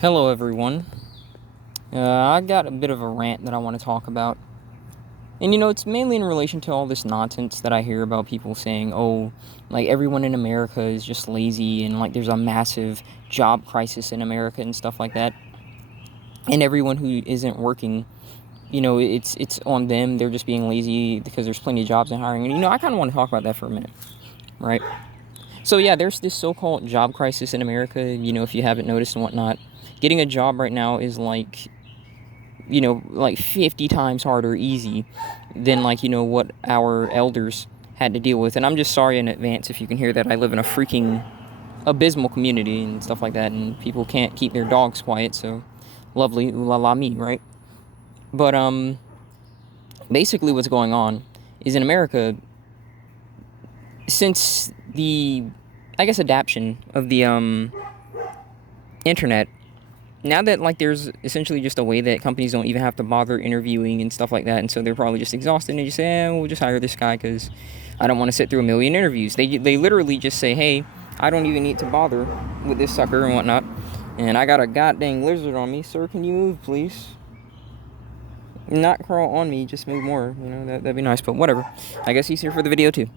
Hello, everyone. I got a bit of a rant that I want to talk about. And it's mainly in relation to all this nonsense that I hear about people saying, oh, like everyone in America is just lazy and like there's a massive job crisis in America and stuff like that. And everyone who isn't working, it's on them. They're just being lazy because there's plenty of jobs and hiring. And I kind of want to talk about that for a minute, right? So yeah, there's this so-called job crisis in America, if you haven't noticed and whatnot. Getting a job right now is like 50 times harder easy than what our elders had to deal with. And I'm just sorry in advance if you can hear that. I live in a freaking abysmal community and stuff like that, and people can't keep their dogs quiet, so lovely, ooh la la me, right? But basically what's going on is in America, since the adaptation of the internet, now that there's essentially just a way that companies don't even have to bother interviewing and stuff like that, and so they're probably just exhausted and they just say, we'll just hire this guy because I don't want to sit through a million interviews. They literally just say, hey, I don't even need to bother with this sucker and whatnot, and I got a goddamn lizard on me. Sir, can you move, please? Not crawl on me, just move more. That'd be nice, but whatever. I guess he's here for the video too.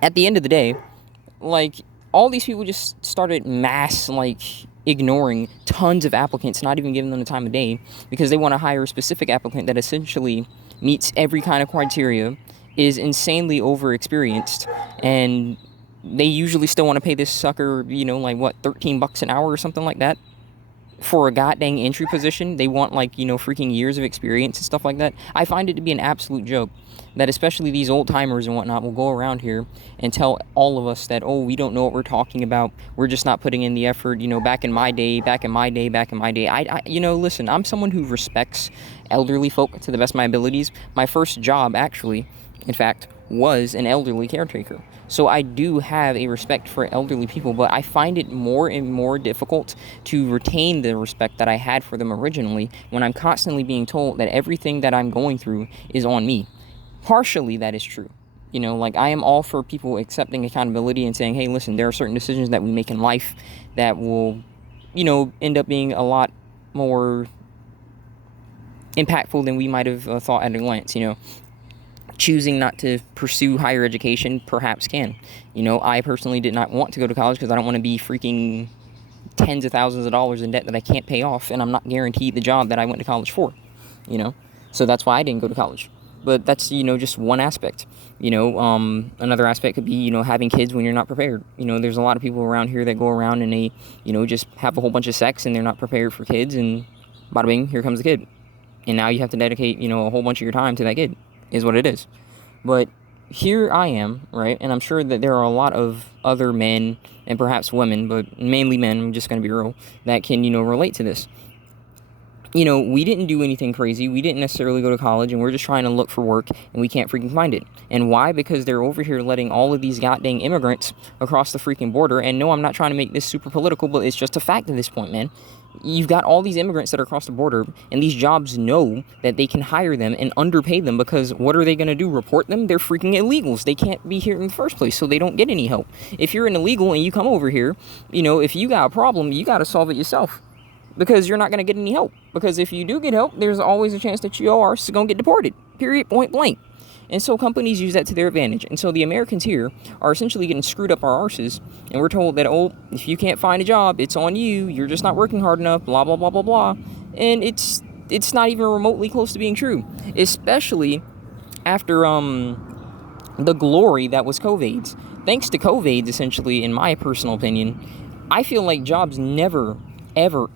At the end of the day, all these people just started mass ignoring tons of applicants, not even giving them the time of day, because they want to hire a specific applicant that essentially meets every kind of criteria, is insanely overexperienced, and they usually still want to pay this sucker, $13 an hour or something like that for a goddamn entry position. They want freaking years of experience and stuff like that. I find it to be an absolute joke that especially these old timers and whatnot will go around here and tell all of us that, oh, we don't know what we're talking about, we're just not putting in the effort, back in my day. Listen, I'm someone who respects elderly folk to the best of my abilities. My first job, actually, in fact, was an elderly caretaker. So I do have a respect for elderly people, but I find it more and more difficult to retain the respect that I had for them originally when I'm constantly being told that everything that I'm going through is on me. Partially that is true. I am all for people accepting accountability and saying, hey, listen, there are certain decisions that we make in life that will, end up being a lot more impactful than we might have thought at a glance. Choosing not to pursue higher education perhaps can. I personally did not want to go to college because I don't want to be freaking tens of thousands of dollars in debt that I can't pay off, and I'm not guaranteed the job that I went to college for, So that's why I didn't go to college. But that's, just one aspect. Another aspect could be, having kids when you're not prepared. There's a lot of people around here that go around and they, just have a whole bunch of sex and they're not prepared for kids, and bada bing, here comes the kid. And now you have to dedicate, a whole bunch of your time to that kid, is what it is. But here I am, right? And I'm sure that there are a lot of other men and perhaps women, but mainly men, I'm just going to be real, that can, relate to this. We didn't do anything crazy. We didn't necessarily go to college, and we're just trying to look for work, and we can't freaking find it. And why? Because they're over here letting all of these goddamn immigrants across the freaking border. And no, I'm not trying to make this super political, but it's just a fact at this point, man. You've got all these immigrants that are across the border, and these jobs know that they can hire them and underpay them, because what are they going to do? Report them? They're freaking illegals. They can't be here in the first place, so they don't get any help. If you're an illegal and you come over here, if you got a problem, you got to solve it yourself, because you're not going to get any help. Because if you do get help, there's always a chance that you are going to get deported, period, point blank. And so companies use that to their advantage. And so the Americans here are essentially getting screwed up our arses, and we're told that, oh, if you can't find a job, it's on you, you're just not working hard enough, blah, blah, blah, blah, blah. And it's not even remotely close to being true, especially after the glory that was COVID's. Thanks to COVID's, essentially, in my personal opinion, I feel like jobs never, ever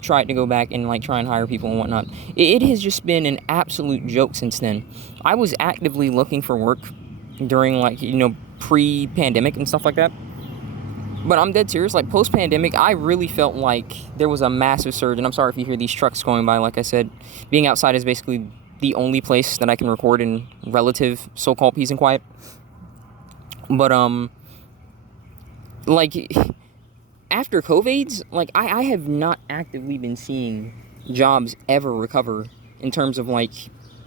tried to go back and try and hire people and whatnot. It has just been an absolute joke since then. I was actively looking for work during pre-pandemic and stuff like that. But I'm dead serious. Post-pandemic, I really felt like there was a massive surge. And I'm sorry if you hear these trucks going by. Like I said, being outside is basically the only place that I can record in relative so-called peace and quiet. But after COVID's, I have not actively been seeing jobs ever recover in terms of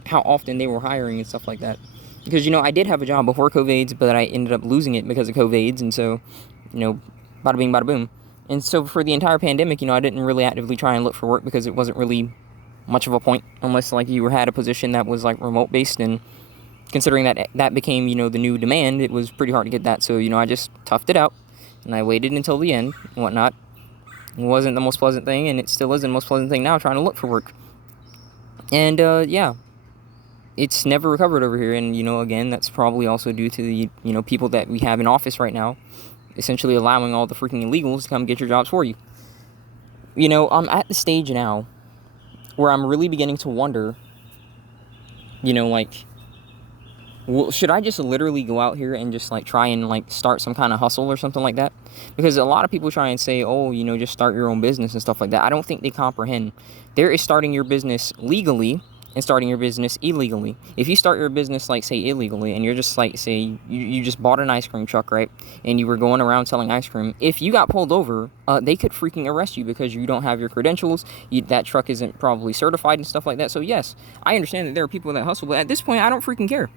how often they were hiring and stuff like that. Because I did have a job before COVID's, but I ended up losing it because of COVID's, and so bada bing, bada boom. And so for the entire pandemic, I didn't really actively try and look for work because it wasn't really much of a point unless like you had a position that was like remote based, and considering that became the new demand, it was pretty hard to get that. So I just toughed it out and I waited until the end and whatnot. It wasn't the most pleasant thing, and it still isn't the most pleasant thing now trying to look for work. And yeah, it's never recovered over here. And again, that's probably also due to the people that we have in office right now, essentially allowing all the freaking illegals to come get your jobs for you. I'm at the stage now where I'm really beginning to wonder, like, well, should I just literally go out here and just like try and like start some kind of hustle or something like that? Because a lot of people try and say, oh, just start your own business and stuff like that. I don't think they comprehend. There is starting your business legally and starting your business illegally. If you start your business, like, say, illegally, and you're just, like, say, you just bought an ice cream truck, right, and you were going around selling ice cream, if you got pulled over, they could freaking arrest you because you don't have your credentials, that truck isn't probably certified and stuff like that. So, yes, I understand that there are people that hustle, but at this point, I don't freaking care.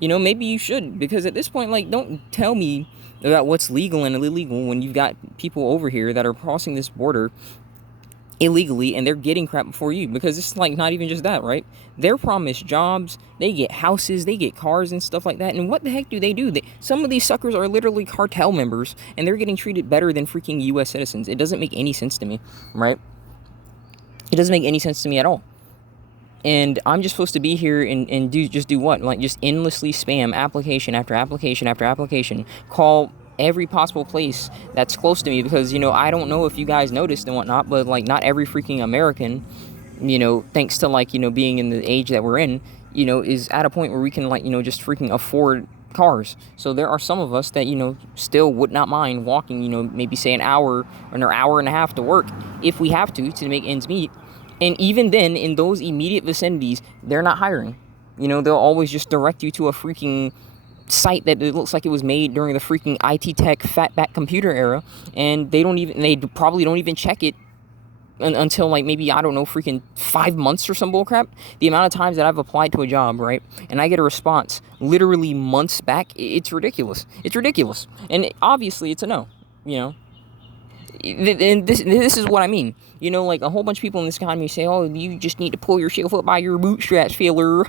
Maybe you should, because at this point, like, don't tell me about what's legal and illegal when you've got people over here that are crossing this border illegally and they're getting crap before you, because it's like not even just that, right? They're promised jobs, they get houses, they get cars and stuff like that, and what the heck do? Some of these suckers are literally cartel members and they're getting treated better than freaking US citizens. It doesn't make any sense to me, right? It doesn't make any sense to me at all. And I'm just supposed to be here and do what? Like, just endlessly spam application after application after application, call every possible place that's close to me, because I don't know if you guys noticed and whatnot, but like not every freaking American, thanks to like being in the age that we're in, is at a point where we can like just freaking afford cars. So there are some of us that still would not mind walking maybe say an hour or an hour and a half to work if we have to make ends meet. And even then, in those immediate vicinities, they're not hiring. They'll always just direct you to a freaking site that it looks like it was made during the freaking IT tech fatback computer era, and they probably don't even check it until like maybe, I don't know, freaking 5 months or some bullcrap. The amount of times that I've applied to a job, right, and I get a response literally months back, it's ridiculous. It's ridiculous. And obviously it's a no, And this is what I mean. Like a whole bunch of people in this economy say, oh, you just need to pull yourself up by your bootstraps, filler.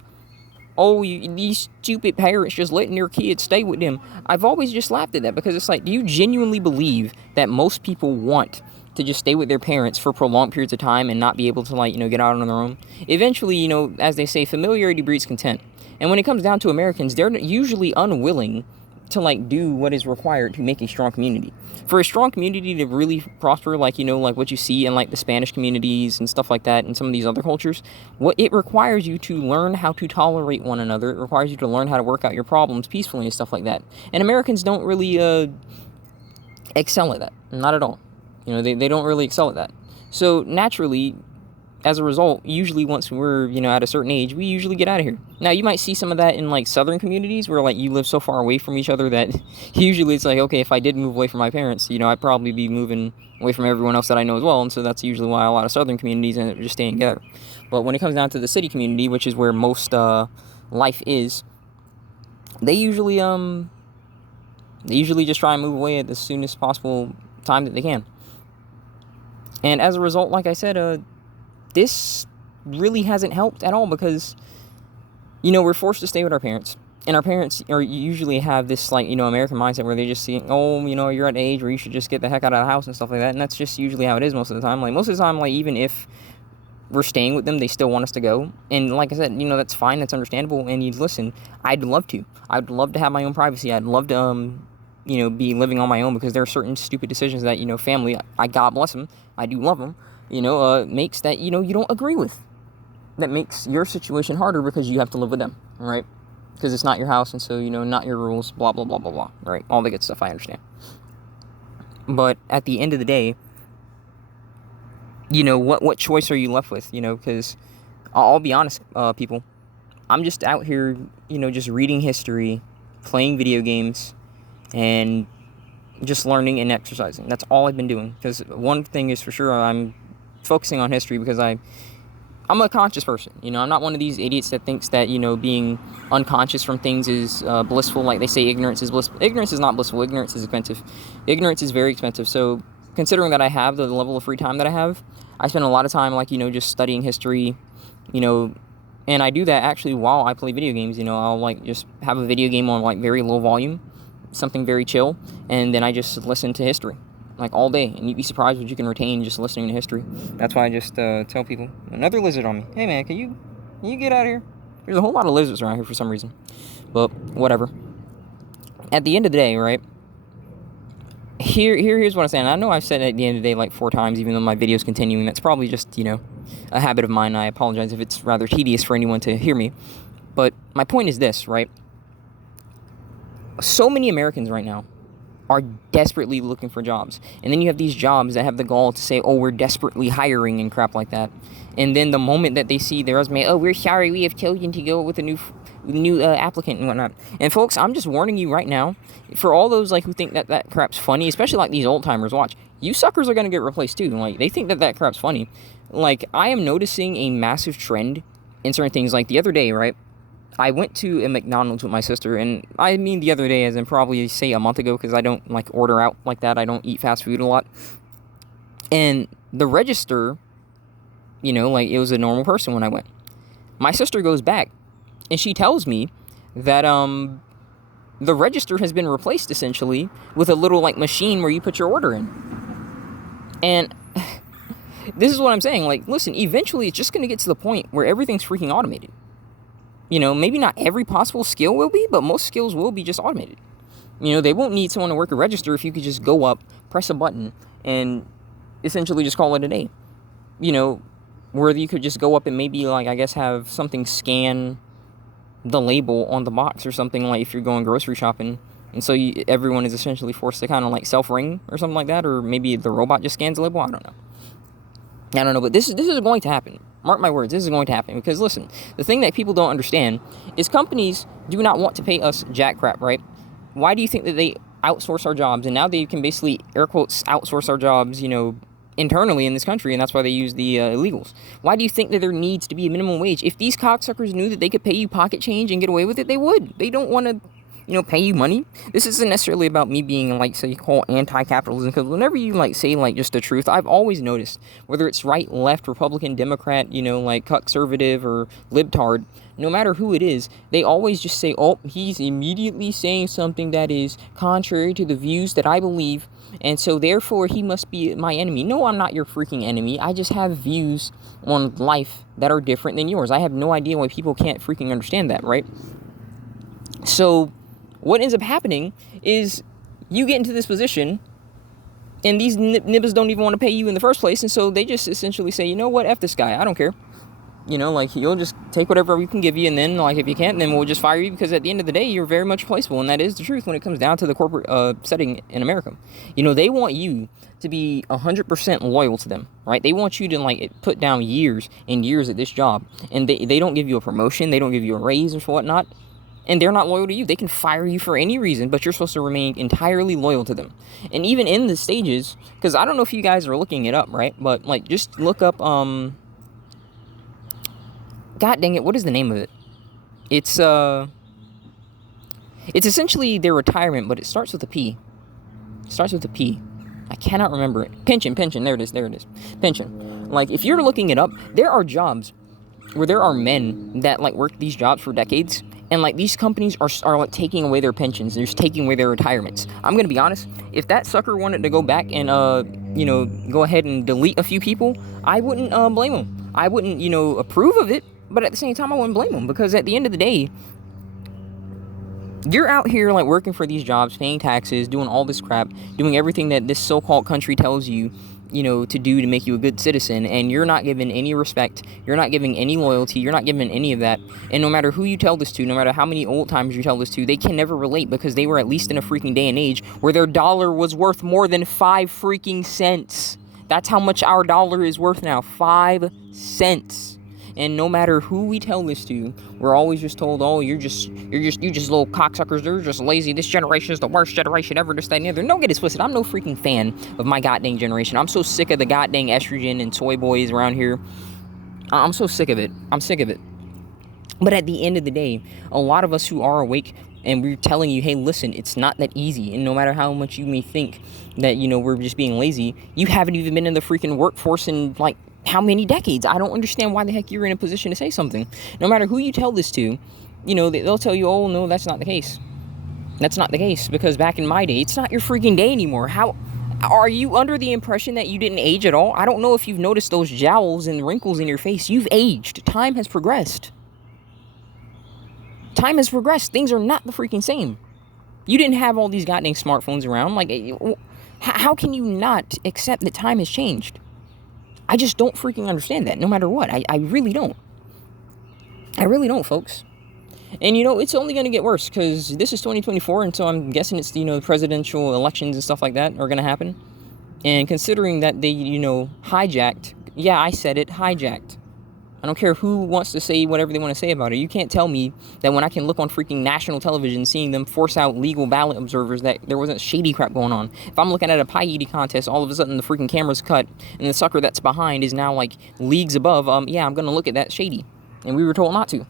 Oh, these stupid parents just letting their kids stay with them. I've always just laughed at that, because it's like, do you genuinely believe that most people want to just stay with their parents for prolonged periods of time and not be able to like, get out on their own? Eventually, as they say, familiarity breeds content. And when it comes down to Americans, they're usually unwilling to like do what is required to make a strong community. For a strong community to really prosper, like like what you see in like the Spanish communities and stuff like that and some of these other cultures, what it requires you to learn how to tolerate one another. It requires you to learn how to work out your problems peacefully and stuff like that. And Americans don't really excel at that. Not at all. They don't really excel at that. So naturally, as a result, usually once we're, at a certain age, we usually get out of here. Now, you might see some of that in, like, southern communities where, like, you live so far away from each other that usually it's like, okay, if I did move away from my parents, I'd probably be moving away from everyone else that I know as well, and so that's usually why a lot of southern communities end up just staying together. But when it comes down to the city community, which is where most life is, they usually just try and move away at the soonest possible time that they can. And as a result, like I said, this really hasn't helped at all, because, we're forced to stay with our parents. And our parents usually have this, like, American mindset where they just see, oh, you're at an age where you should just get the heck out of the house and stuff like that. And that's just usually how it is most of the time. Like, most of the time, like, even if we're staying with them, they still want us to go. And like I said, that's fine. That's understandable. And listen, I'd love to. I'd love to have my own privacy. I'd love to, be living on my own, because there are certain stupid decisions that, family, God bless them, I do love them, makes that, you don't agree with. That makes your situation harder because you have to live with them, right? Because it's not your house, and so, not your rules, blah, blah, blah, blah, blah, right? All the good stuff, I understand. But at the end of the day, what choice are you left with, because I'll be honest, people, I'm just out here, just reading history, playing video games, and just learning and exercising. That's all I've been doing. Because one thing is for sure, I'm focusing on history because I'm a conscious person. I'm not one of these idiots that thinks that, being unconscious from things is blissful. Like they say ignorance is blissful. Ignorance is not blissful. Ignorance is expensive. Ignorance is very expensive. So considering that I have the level of free time that I have, I spend a lot of time, like, just studying history, and I do that actually while I play video games. I'll, like, just have a video game on, like, very low volume, something very chill, and then I just listen to history, like, all day, and you'd be surprised what you can retain just listening to history. That's why I just tell people, another lizard on me. Hey, man, can you get out of here? There's a whole lot of lizards around here for some reason, but whatever. At the end of the day, right, here's what I'm saying. I know I've said it at the end of the day like 4 times, even though my video's continuing. That's probably just, a habit of mine. I apologize if it's rather tedious for anyone to hear me. But my point is this, right? So many Americans right now are desperately looking for jobs. And then you have these jobs that have the gall to say, oh, we're desperately hiring and crap like that. And then the moment that they see their resume, oh, we're sorry, we have chosen to go with a new applicant and whatnot. And folks, I'm just warning you right now, for all those like who think that crap's funny, especially like these old timers, watch, you suckers are gonna get replaced too. Like, they think that crap's funny. Like, I am noticing a massive trend in certain things. Like, the other day, right, I went to a McDonald's with my sister, and I mean the other day as in probably say a month ago, because I don't like order out like that. I don't eat fast food a lot. And the register, like, it was a normal person when I went. My sister goes back, and she tells me that the register has been replaced essentially with a little like machine where you put your order in. And this is what I'm saying. Like, listen, eventually it's just going to get to the point where everything's freaking automated. Maybe not every possible skill will be, but most skills will be just automated. They won't need someone to work a register if you could just go up, press a button, and essentially just call it a day. Where you could just go up and maybe, like, I guess have something scan the label on the box or something, like if you're going grocery shopping. And so everyone is essentially forced to kind of like self-ring or something like that, or maybe the robot just scans the label. I don't know, but this is going to happen. Mark my words, this is going to happen. Because listen, the thing that people don't understand is companies do not want to pay us jack crap, right? Why do you think that they outsource our jobs? And now they can basically, air quotes, outsource our jobs, internally in this country, and that's why they use the illegals. Why do you think that there needs to be a minimum wage? If these cocksuckers knew that they could pay you pocket change and get away with it, they would. They don't want to, pay you money. This isn't necessarily about me being, like, say, call anti-capitalism, because whenever you, like, say, like, just the truth, I've always noticed, whether it's right, left, Republican, Democrat, like, conservative or libtard, no matter who it is, they always just say, oh, he's immediately saying something that is contrary to the views that I believe, and so therefore he must be my enemy. No, I'm not your freaking enemy. I just have views on life that are different than yours. I have no idea why people can't freaking understand that, right? So what ends up happening is you get into this position, and these nibbas don't even want to pay you in the first place, and so they just essentially say, you know what, F this guy, I don't care. Like, you'll just take whatever we can give you, and then, like, if you can't, then we'll just fire you, because at the end of the day, you're very much replaceable, and that is the truth when it comes down to the corporate setting in America. They want you to be 100% loyal to them, right? They want you to, like, put down years and years at this job, and they don't give you a promotion, they don't give you a raise or whatnot, and they're not loyal to you. They can fire you for any reason, but you're supposed to remain entirely loyal to them. And even in the stages, because I don't know if you guys are looking it up, right? But, like, just look up, God dang it, what is the name of it? It's essentially their retirement, but it starts with a P. It starts with a P. I cannot remember it. Pension, there it is. Pension. Like, if you're looking it up, there are jobs where there are men that, like, work these jobs for decades, and, like, these companies are like, taking away their pensions. They're just taking away their retirements. I'm going to be honest. If that sucker wanted to go back and, go ahead and delete a few people, I wouldn't blame him. I wouldn't, approve of it, but at the same time, I wouldn't blame him, because at the end of the day, you're out here, like, working for these jobs, paying taxes, doing all this crap, doing everything that this so-called country tells you, to do to make you a good citizen, and you're not given any respect, you're not giving any loyalty, you're not given any of that, and no matter who you tell this to, no matter how many old timers you tell this to, they can never relate, because they were at least in a freaking day and age where their dollar was worth more than 5 freaking cents. That's how much our dollar is worth now, 5 cents. And no matter who we tell this to, we're always just told, oh, you just little cocksuckers, they're just lazy, this generation is the worst generation ever, this, that, and the other. Don't get it twisted, I'm no freaking fan of my goddamn generation. I'm so sick of the goddamn estrogen and soy boys around here. I'm so sick of it. I'm sick of it. But at the end of the day, a lot of us who are awake and we're telling you, hey, listen, it's not that easy. And no matter how much you may think that, we're just being lazy, you haven't even been in the freaking workforce in like how many decades? I don't understand why the heck you're in a position to say something. No matter who you tell this to, they'll tell you, oh, no, that's not the case. That's not the case, because back in my day, it's not your freaking day anymore. How are you under the impression that you didn't age at all? I don't know if you've noticed those jowls and wrinkles in your face. You've aged. Time has progressed. Time has progressed. Things are not the freaking same. You didn't have all these goddamn smartphones around. Like, how can you not accept that time has changed? I just don't freaking understand that, no matter what. I really don't. I really don't, folks. And, it's only going to get worse, because this is 2024, and so I'm guessing it's, the presidential elections and stuff like that are going to happen. And considering that they, hijacked, yeah, I said it, hijacked. I don't care who wants to say whatever they want to say about it. You can't tell me that when I can look on freaking national television, seeing them force out legal ballot observers, that there wasn't shady crap going on. If I'm looking at a pie eating contest, all of a sudden the freaking camera's cut, and the sucker that's behind is now like leagues above, yeah, I'm going to look at that shady. And we were told not to.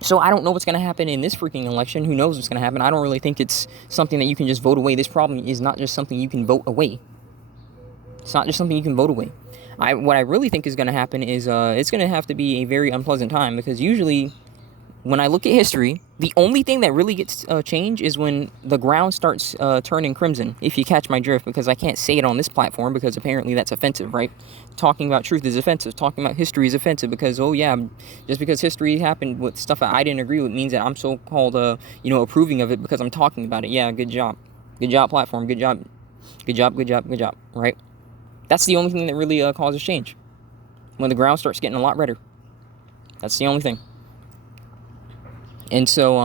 So I don't know what's going to happen in this freaking election. Who knows what's going to happen? I don't really think it's something that you can just vote away. This problem is not just something you can vote away. It's not just something you can vote away. What I really think is going to happen is it's going to have to be a very unpleasant time, because usually when I look at history, the only thing that really gets changed is when the ground starts turning crimson, if you catch my drift, because I can't say it on this platform because apparently that's offensive, right? Talking about truth is offensive. Talking about history is offensive because, oh yeah, just because history happened with stuff that I didn't agree with means that I'm so-called, approving of it because I'm talking about it. Yeah, good job. Good job, platform. Good job. Good job, good job, good job, right? That's the only thing that really causes change. When the ground starts getting a lot redder. That's the only thing. And so,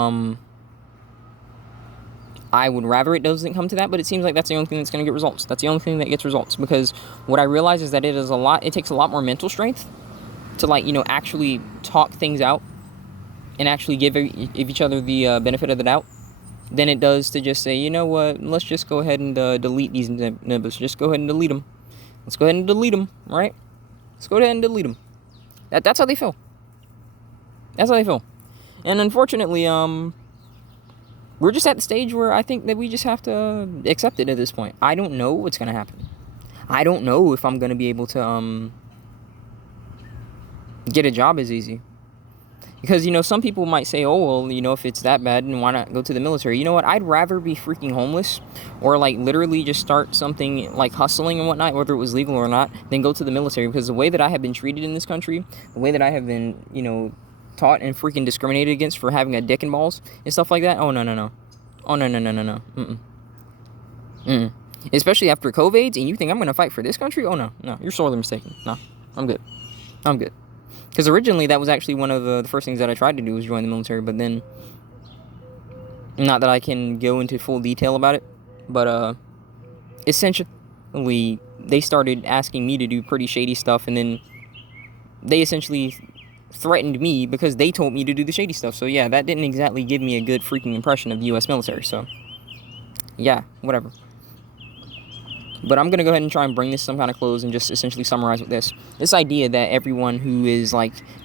I would rather it doesn't come to that, but it seems like that's the only thing that's going to get results. That's the only thing that gets results, because what I realize is that it takes a lot more mental strength to, actually talk things out and actually give each other the benefit of the doubt than it does to just say, you know what, let's just go ahead and delete these nibbles. Just go ahead and delete them. Let's go ahead and delete them, right? Let's go ahead and delete them. That's how they feel. That's how they feel. And unfortunately, we're just at the stage where I think that we just have to accept it at this point. I don't know what's going to happen. I don't know if I'm going to be able to get a job as easy. Because, some people might say, oh, well, if it's that bad, then why not go to the military? You know what? I'd rather be freaking homeless or, literally just start something like hustling and whatnot, whether it was legal or not, than go to the military. Because the way that I have been treated in this country, the way that I have been, taught and freaking discriminated against for having a dick and balls and stuff like that, oh, no. Oh, no. Mm-mm. Especially after COVID, and you think I'm going to fight for this country? Oh, no. You're sorely mistaken. No, I'm good. Because originally, that was actually one of the first things that I tried to do was join the military, but then, not that I can go into full detail about it, but essentially, they started asking me to do pretty shady stuff, and then they essentially threatened me because they told me to do the shady stuff. So yeah, that didn't exactly give me a good freaking impression of the U.S. military, so yeah, whatever. But I'm going to go ahead and try and bring this some kind of close and just essentially summarize with this idea that everyone who is,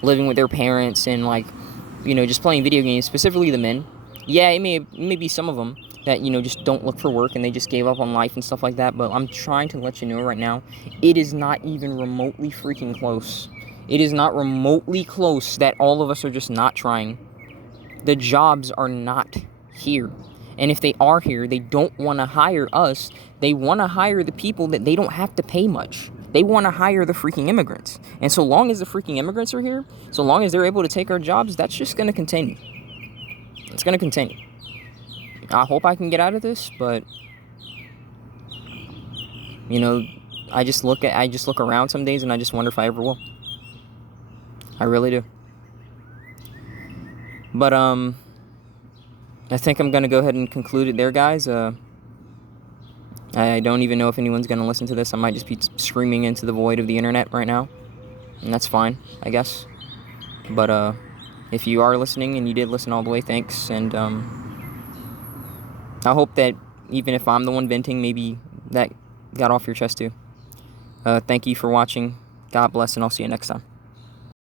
living with their parents and, just playing video games, specifically the men, yeah, it may be some of them that, just don't look for work and they just gave up on life and stuff like that, but I'm trying to let you know right now, it is not even remotely freaking close. It is not remotely close that all of us are just not trying. The jobs are not here. And if they are here, they don't want to hire us. They want to hire the people that they don't have to pay much. They want to hire the freaking immigrants. And so long as the freaking immigrants are here, so long as they're able to take our jobs, that's just going to continue. It's going to continue. I hope I can get out of this, but, I just look around some days and I just wonder if I ever will. I really do. But, I think I'm going to go ahead and conclude it there, guys. I don't even know if anyone's going to listen to this. I might just be screaming into the void of the internet right now. And that's fine, I guess. But, if you are listening and you did listen all the way, thanks. And, I hope that even if I'm the one venting, maybe that got off your chest too. Thank you for watching. God bless, and I'll see you next time.